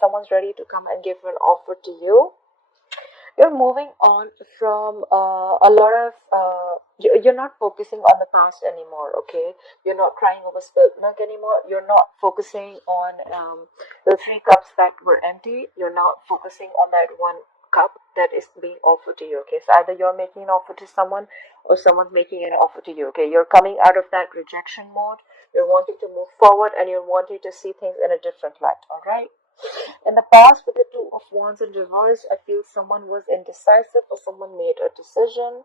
someone's ready to come and give an offer to you. You're moving on from a lot of you're not focusing on the past anymore. Okay, you're not crying over spilled milk anymore. You're not focusing on the three cups that were empty. You're not focusing on that one cup that is being offered to you. Okay, so either you're making an offer to someone or someone's making an offer to you. Okay, you're coming out of that rejection mode. You're wanting to move forward and you're wanting to see things in a different light. All right. In the past, with the Two of Wands in reverse, I feel someone was indecisive or someone made a decision.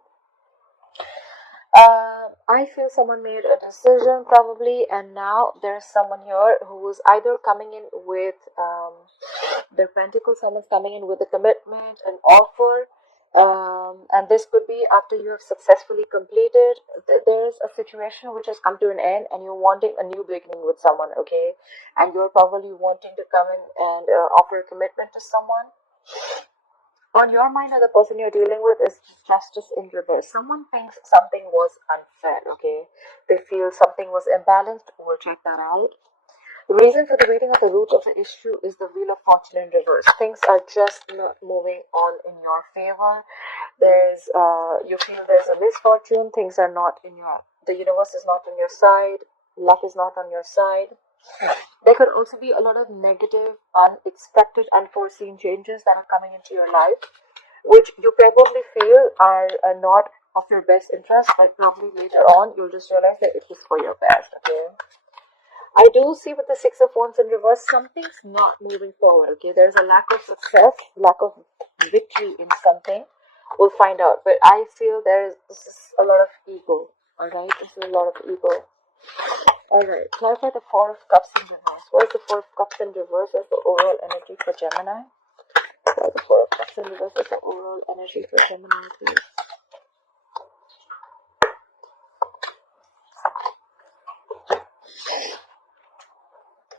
I feel someone made a decision probably, and now there's someone here who's either coming in with their pentacles, someone's coming in with a commitment, an offer, and this could be after you have successfully completed. There's a situation which has come to an end, and you're wanting a new beginning with someone, okay? And you're probably wanting to come in and offer a commitment to someone. On your mind, or the person you're dealing with is justice in reverse. Someone thinks something was unfair, okay? They feel something was imbalanced. We'll check that out. The reason for the reading of the root of the issue is the Wheel of Fortune in reverse. Things are just not moving on in your favor. You feel there's a misfortune. Things are not in the universe is not on your side. Luck is not on your side. There could also be a lot of negative, unexpected, unforeseen changes that are coming into your life, which you probably feel are not of your best interest, but probably later on you'll just realize that it was for your best, okay? I do see with the Six of Wands in reverse, something's not moving forward, okay? There's a lack of success, lack of victory in something. We'll find out, but I feel this is a lot of ego, alright? This is a lot of ego. Alright, clarify the Four of Cups in reverse. What is the Four of Cups in reverse as the overall energy for Gemini? What is the Four of Cups in reverse as the overall energy for Gemini, please?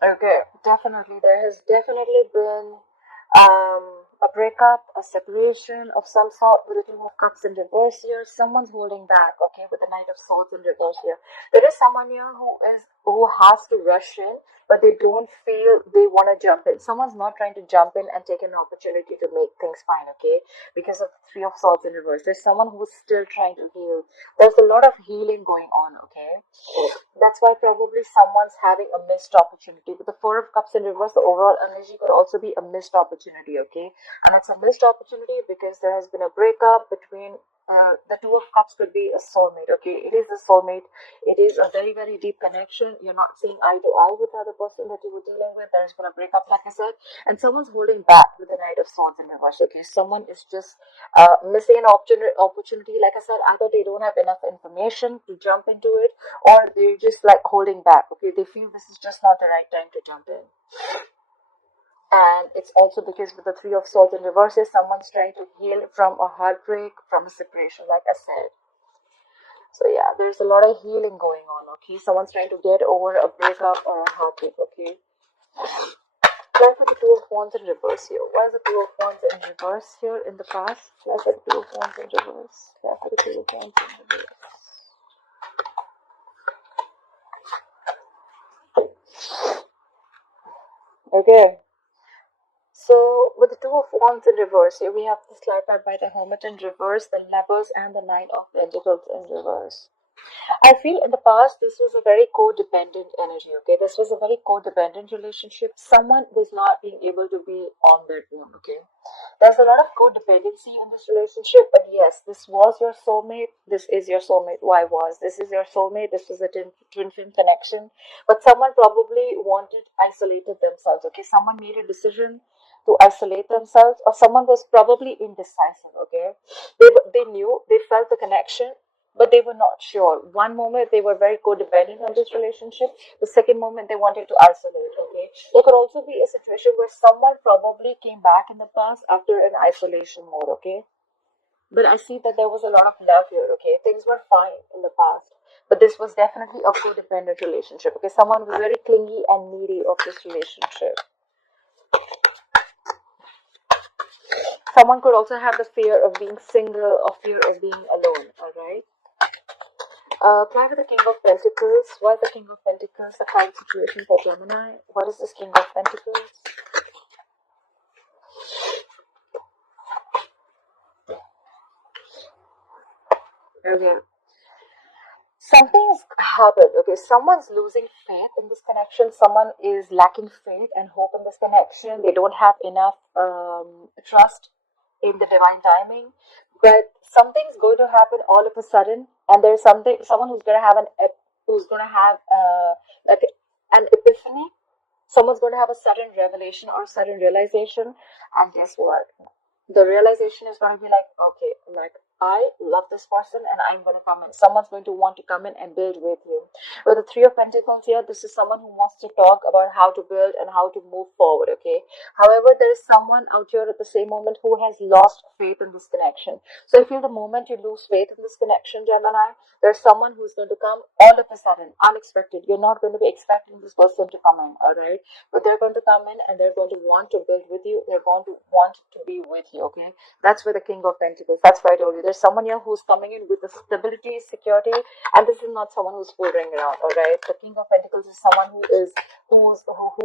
Okay, definitely. There has definitely been a breakup, a separation of some sort with the Two of Cups in reverse here. Someone's holding back, okay, with the Knight of Swords in reverse here. There is someone here who has to rush in, but they don't feel they want to jump in. Someone's not trying to jump in and take an opportunity to make things fine, okay, because of the Three of Swords in reverse. There's someone who's still trying to heal. There's a lot of healing going on, okay. That's why probably someone's having a missed opportunity. With the Four of Cups in reverse, the overall energy could also be a missed opportunity, okay? And it's a missed opportunity because there has been a breakup between the Two of Cups could be a soulmate, okay? It is a soulmate. It is a very, very deep connection. You're not seeing eye to eye with the other person that you were dealing with. There's been a breakup, like I said, and someone's holding back with the Knight of Swords in reverse, okay? Someone is just missing an opportunity. Like I said, either they don't have enough information to jump into it, or they're just like holding back, okay? They feel this is just not the right time to jump in. And it's also because with the Three of Swords in reverse, someone's trying to heal from a heartbreak, from a separation, like I said. So yeah, there's a lot of healing going on, okay? Someone's trying to get over a breakup or a heartbreak, okay? Why for the Two of Wands in reverse here? Why is the Two of Wands in reverse here in the past? Why for the Two of Wands in reverse? Why for the Two of Wands in reverse? Okay. So, with the Two of Wands in reverse, here we have this clarified by the Hermit in reverse, the Lovers, and the Nine of Pentacles in reverse. I feel in the past this was a very codependent energy, okay? This was a very codependent relationship. Someone was not being able to be on their own, okay? There's a lot of codependency in this relationship, but yes, this was your soulmate. This is your soulmate. Why was? This is your soulmate. This was a twin flame connection. But someone probably isolated themselves, okay? Someone made a decision to isolate themselves, or someone was probably indecisive, okay? They knew, they felt the connection, but they were not sure. One moment they were very codependent on this relationship. The second moment they wanted to isolate, okay? There could also be a situation where someone probably came back in the past after an isolation mode, okay? But I see that there was a lot of love here, okay? Things were fine in the past. But this was definitely a codependent relationship, okay? Someone was very clingy and needy of this relationship. Someone could also have the fear of being single or fear of being alone, alright? Try with the King of Pentacles. Why is the King of Pentacles the current situation for Gemini? What is this King of Pentacles? Okay. Something's happened. Okay, someone's losing faith in this connection. Someone is lacking faith and hope in this connection. They don't have enough trust in the divine timing. But something's going to happen all of a sudden, and there's someone who's going to have who's going to have like an epiphany. Someone's going to have a sudden revelation or sudden realization, and guess what? The realization is going to be like, okay, like I love this person and I'm going to come in. Someone's going to want to come in and build with you. With the Three of Pentacles here, this is someone who wants to talk about how to build and how to move forward, okay? However, there is someone out here at the same moment who has lost faith in this connection. So I feel the moment you lose faith in this connection, Gemini, there's someone who's going to come all of a sudden, unexpected. You're not going to be expecting this person to come in, all right? But they're going to come in and they're going to want to build with you. They're going to want to be with you, okay? That's where the King of Pentacles. That's why I told you. There's someone here who's coming in with the stability, security, and this is not someone who's fooling around, all right? The King of Pentacles is someone who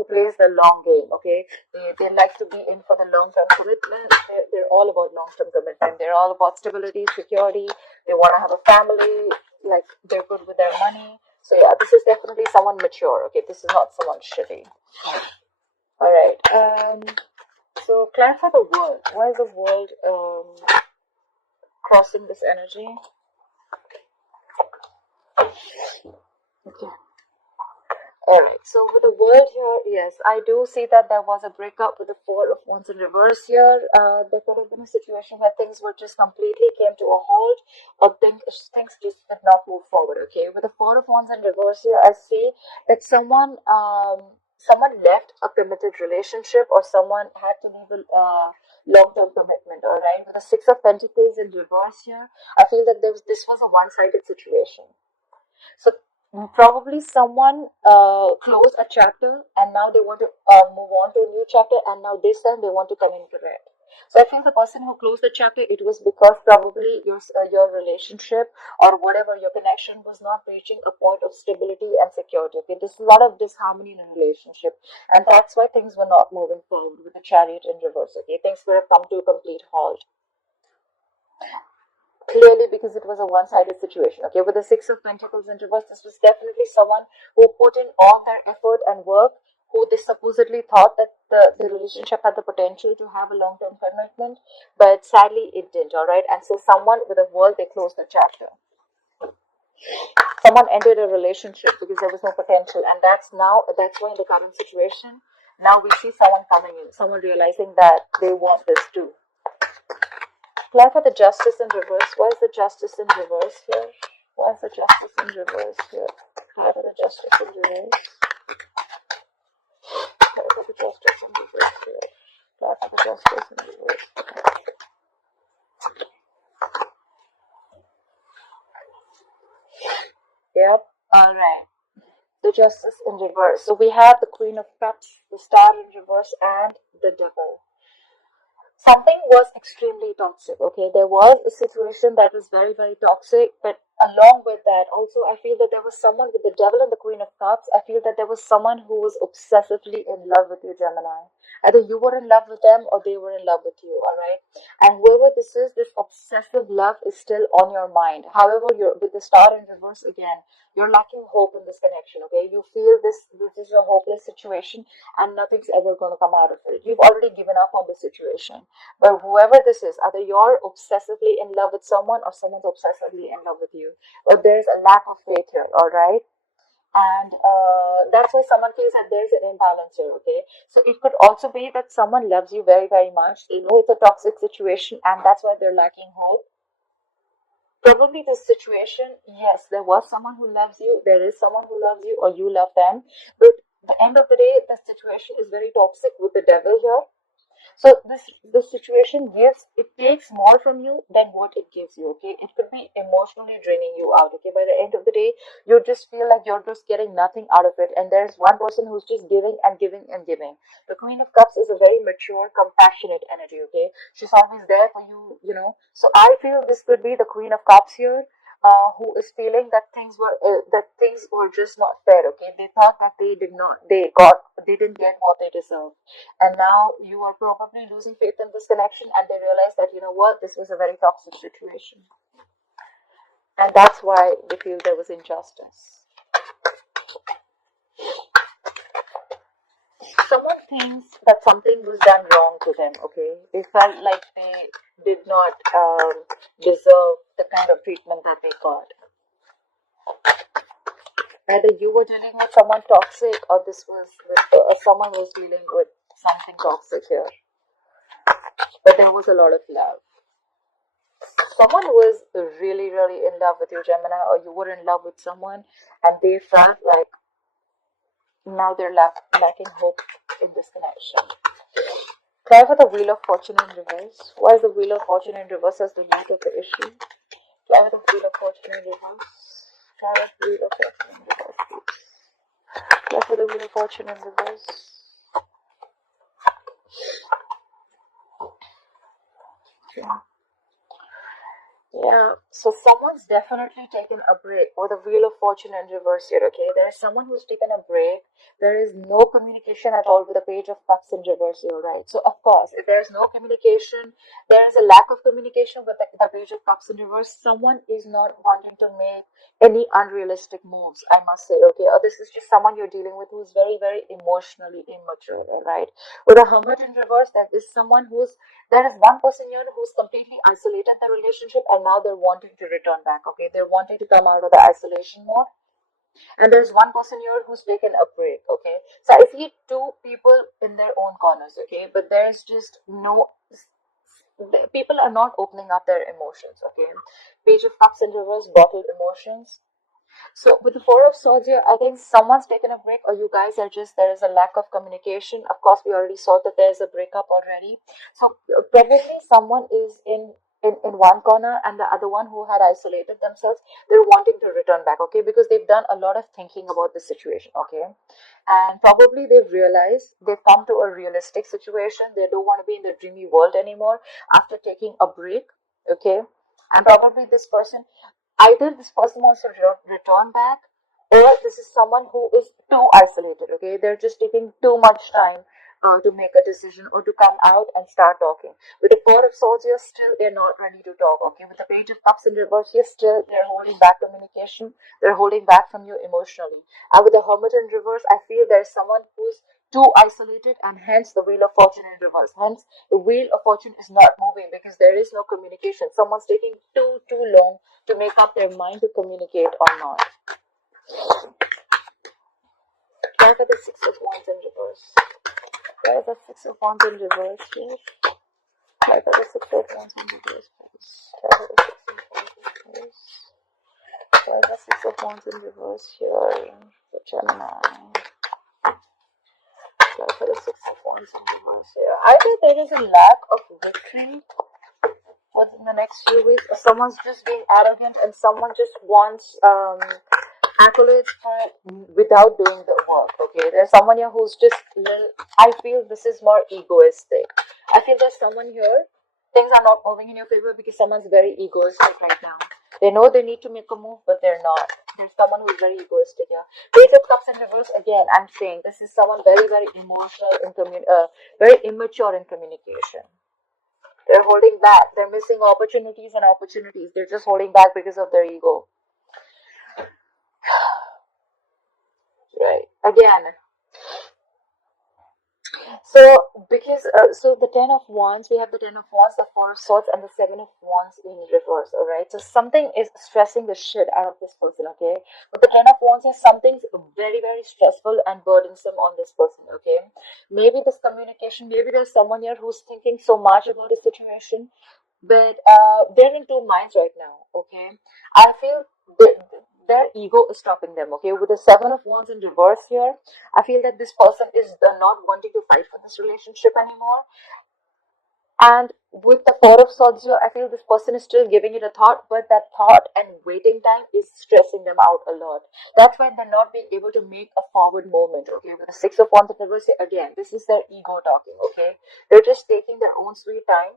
plays the long game, okay? They like to be in for the long-term commitment. They're all about long-term commitment. They're all about stability, security. They want to have a family. Like, they're good with their money. So yeah, this is definitely someone mature, okay? This is not someone shitty. All right. So clarify the world. Why is the world crossing this energy? Okay. Alright, so with the world here, yes, I do see that there was a breakup with the Four of Wands in reverse here. There could have been a situation where things were just completely came to a halt, or things just did not move forward, okay? With the Four of Wands in reverse here, I see that someone left a committed relationship, or someone had to leave a long-term commitment, alright? With the Six of Pentacles in reverse here, I feel that this was a one-sided situation. So probably someone closed a chapter and now they want to move on to a new chapter, and now this time they want to come in correct. So I think the person who closed the chapter, it was because probably your relationship or whatever your connection was not reaching a point of stability and security. Okay, there's a lot of disharmony in a relationship, and that's why things were not moving forward with the Chariot in reverse. Okay, things would have come to a complete halt. Clearly, because it was a one-sided situation. Okay, with the Six of Pentacles in reverse, this was definitely someone who put in all their effort and work, who they supposedly thought that the relationship had the potential to have a long-term commitment, but sadly it didn't. All right, and so someone with a world, they closed the chapter. Someone ended a relationship because there was no potential, and that's why in the current situation, now we see someone coming in, someone realizing that they want this too. Clarify the Justice in reverse. Why is the Justice in reverse here? Why is the Justice in reverse here? Clarify the Justice in reverse. Clarify the Justice in reverse here. Clarify the Justice in reverse. Yep. Alright. The Justice in reverse. So we have the Queen of Cups, the Star in reverse, and the Devil. Something was extremely toxic. Okay, there was a situation that was very, very toxic, but along with that, also I feel that there was someone with the Devil and the Queen of Cups. I feel that there was someone who was obsessively in love with you, Gemini. Either you were in love with them or they were in love with you, all right? And whoever this is, this obsessive love is still on your mind. However, you're with the Star in reverse again, you're lacking hope in this connection, okay? You feel this is a hopeless situation and nothing's ever going to come out of it. You've already given up on the situation. But whoever this is, either you're obsessively in love with someone or someone's obsessively in love with you. But there's a lack of faith here, all right? And that's why someone feels that there's an imbalance here, okay? So it could also be that someone loves you very, very much. They know it's a toxic situation and that's why they're lacking hope. Probably this situation, yes, there was someone who loves you, there is someone who loves you, or you love them. But at the end of the day, the situation is very toxic with the Devil here. So this situation takes more from you than what it gives you. Okay, it could be emotionally draining you out. Okay, by the end of the day, you just feel like you're just getting nothing out of it, and there's one person who's just giving and giving and giving. The Queen of Cups is a very mature, compassionate energy. Okay, she's always there for you. You know, so I feel this could be the Queen of Cups here, who is feeling that things were just not fair. Okay, they thought that they didn't get what they deserved, and now you are probably losing faith in this connection, and they realize that, you know what, this was a very toxic situation. And that's why they feel there was injustice. Someone thinks that something was done wrong to them, okay? They felt like they did not deserve the kind of treatment that they got. Either you were dealing with someone toxic, or this was someone was dealing with something toxic here. But there was a lot of love. Someone was really, really in love with you, Gemini, or you were in love with someone, and they felt like now they're lacking hope in this connection. Clarify the Wheel of Fortune in reverse. Why is the Wheel of Fortune in reverse as the root of the issue? Clarify the Wheel of Fortune in reverse. Clarify the Wheel of Fortune in reverse, please. Clarify the Wheel of Fortune in reverse. Okay. Yeah, so someone's definitely taken a break, or the Wheel of Fortune in reverse here, okay? There is someone who's taken a break. There is no communication at all with the Page of Cups in reverse here, right? So, of course, if there's no communication, there is a lack of communication with the Page of Cups in reverse. Someone is not wanting to make any unrealistic moves, I must say, okay? Or this is just someone you're dealing with who's very, very emotionally immature, right? With the Hermit in reverse, there is one person here who's completely isolated the relationship, and now they're wanting to return back, okay? They're wanting to come out of the isolation mode. And there's one person here who's taken a break, okay? So I see two people in their own corners, okay? But there's just no, people are not opening up their emotions, okay? Page of Cups in reverse, bottled emotions. So with the Four of Swords here, I think someone's taken a break, or you guys are just, there is a lack of communication. Of course, we already saw that there's a breakup already. So probably someone is in one corner, and the other one who had isolated themselves, they're wanting to return back, okay? Because they've done a lot of thinking about the situation, okay? And probably they've realized they've come to a realistic situation. They don't want to be in the dreamy world anymore after taking a break, okay? And probably either this person wants to return back, or this is someone who is too isolated, okay? They're just taking too much time to make a decision or to come out and start talking. With the Four of Swords, you're still, they're not ready to talk, okay? With the Page of Cups in reverse, they're holding back communication. They're holding back from you emotionally. And with the Hermit in reverse, I feel there's someone who's too isolated, and hence the Wheel of Fortune in reverse. Hence, the Wheel of Fortune is not moving because there is no communication. Someone's taking too long to make up their mind to communicate or not. Where are the Six of Wands in reverse? Where are the Six of Wands in reverse here? Where are the Six of Wands in reverse, please? Where are the Six of Wands in reverse here for Gemini? For the Six of Wands in reverse here. I think there is a lack of victory within the next few weeks. Someone's just being arrogant, and someone just wants accolades without doing the work, okay? There's someone here who's just I feel this is more egoistic. I feel there's someone here, things are not moving in your favor because someone's very egoistic right now. They know they need to make a move, but they're not. There's someone who's very egoistic here. Page of Cups in reverse, again, I'm saying this is someone very, very emotional and very immature in communication. They're holding back. They're missing opportunities and opportunities. They're just holding back because of their ego. Right. Again. So the Ten of Wands, we have the Ten of Wands, the Four of Swords, and the Seven of Wands in reverse, alright? So something is stressing the shit out of this person, okay? But the Ten of Wands is something's very, very stressful and burdensome on this person, okay? Maybe this communication, maybe there's someone here who's thinking so much about the situation, but they're in two minds right now, okay? I feel their ego is stopping them, okay? With the Seven of Wands in reverse here, I feel that this person is not wanting to fight for this relationship anymore. And with the Four of Swords here, I feel this person is still giving it a thought, but that thought and waiting time is stressing them out a lot. That's why they're not being able to make a forward movement, okay? With the Six of Wands in reverse here, again, this is their ego talking, okay? They're just taking their own sweet time.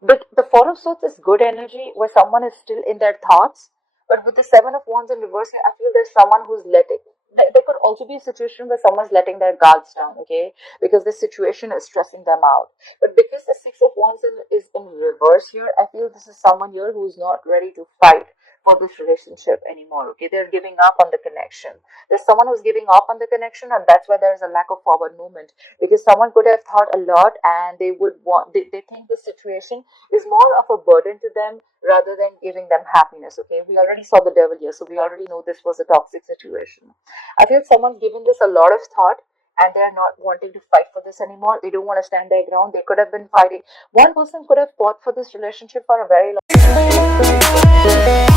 But the Four of Swords is good energy where someone is still in their thoughts. But with the Seven of Wands in reverse here, I feel there's someone who's letting. There could also be a situation where someone's letting their guards down, okay? Because the situation is stressing them out. But because the Six of Wands is in reverse here, I feel this is someone here who's not ready to fight for this relationship anymore. Okay, they're giving up on the connection. There's someone who's giving up on the connection, and that's why there's a lack of forward movement, because someone could have thought a lot, and they would want, they think the situation is more of a burden to them rather than giving them happiness. Okay, we already saw the devil here, so we already know this was a toxic situation. I feel someone's given this a lot of thought, and they're not wanting to fight for this anymore. They don't want to stand their ground. They could have been fighting. One person could have fought for this relationship for a very long time.